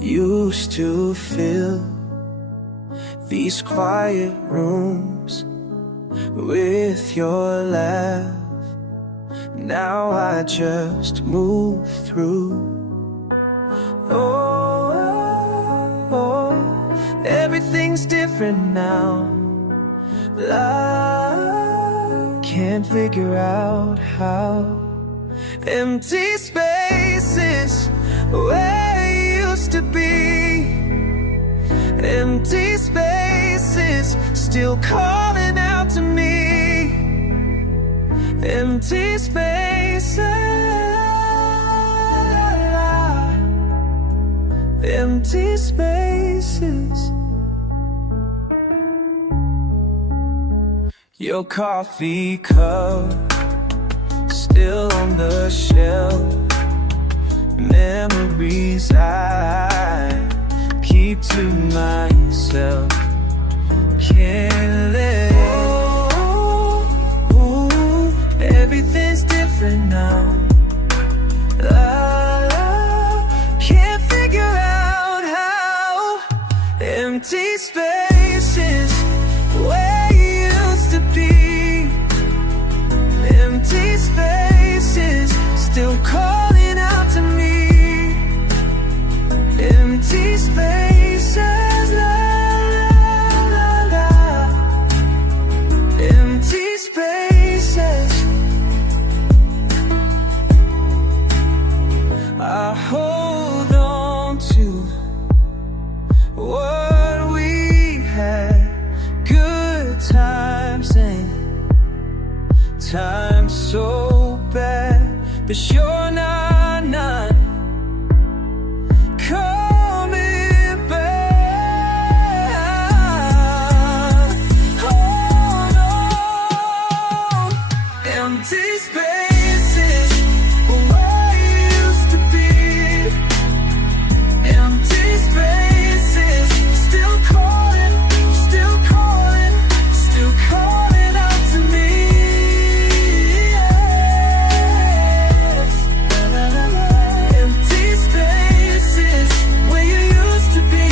used to fill these quiet rooms with your laugh. Now I just move through. Oh, everything's different now. I can't figure out how. Empty spaces where you used to be. Empty spaces still calling out to me. Empty spaces. Empty spaces. Your coffee cup still on the shelf. Memories I keep to myself. Can't let everything's different now. I can't figure out how. Empty spaces where you used to be. Empty spaces still calling out to me. Empty spaces, la la la la. Empty spaces. I hold on to what we had. Good times and times so bad, but you're not coming back. Hold on. Empty spaces where you used to be. Empty spaces still calling, still calling, still calling out to me. Yes. Empty spaces where you used to be.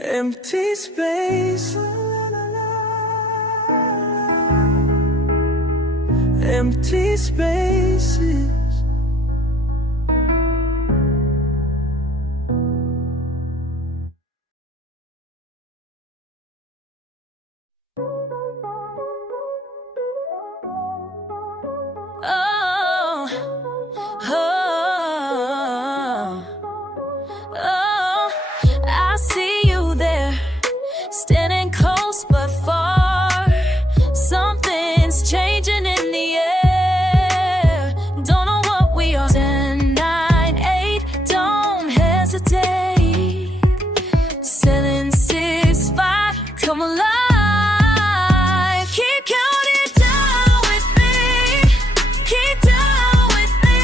Empty space. Empty spaces. Oh, I see you there, standing close but far. Something's changing in the air. Don't know what we are. 10, 9, 8, don't hesitate. 7, 6, 5, come alive. Keep counting down with me. Keep down with me.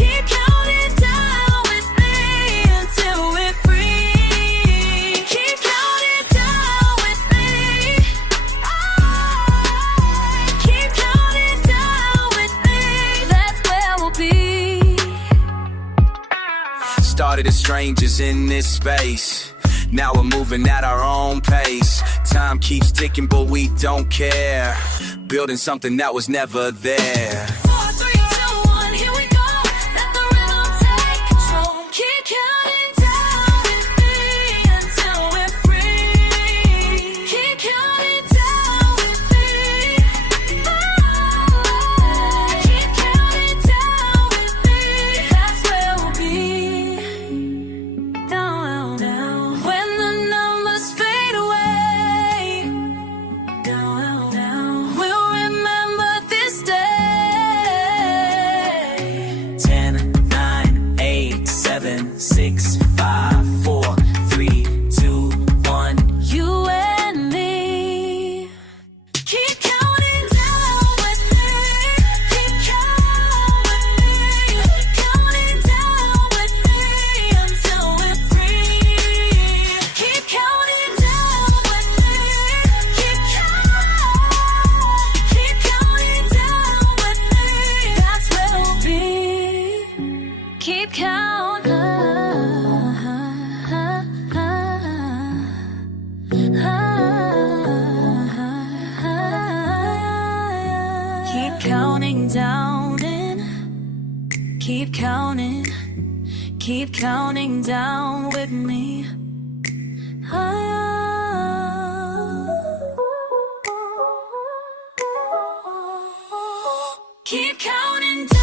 Keep counting down with me until we're free. Keep counting down with me. Keep counting down with me. That's where we'll be. Started as strangers in this space. Now we're moving at our own pace. Time keeps ticking, but we don't care. Building something that was never there. 4, 3, 2, 1, here we go. Let the rhythm take control. Keep counting down with me until we're free. Keep counting down with me. Keep counting down with me. That's where we'll be. Down, down. When the numbers fade away. Down, down. We'll remember this day. Keep counting down with me. Keep counting down.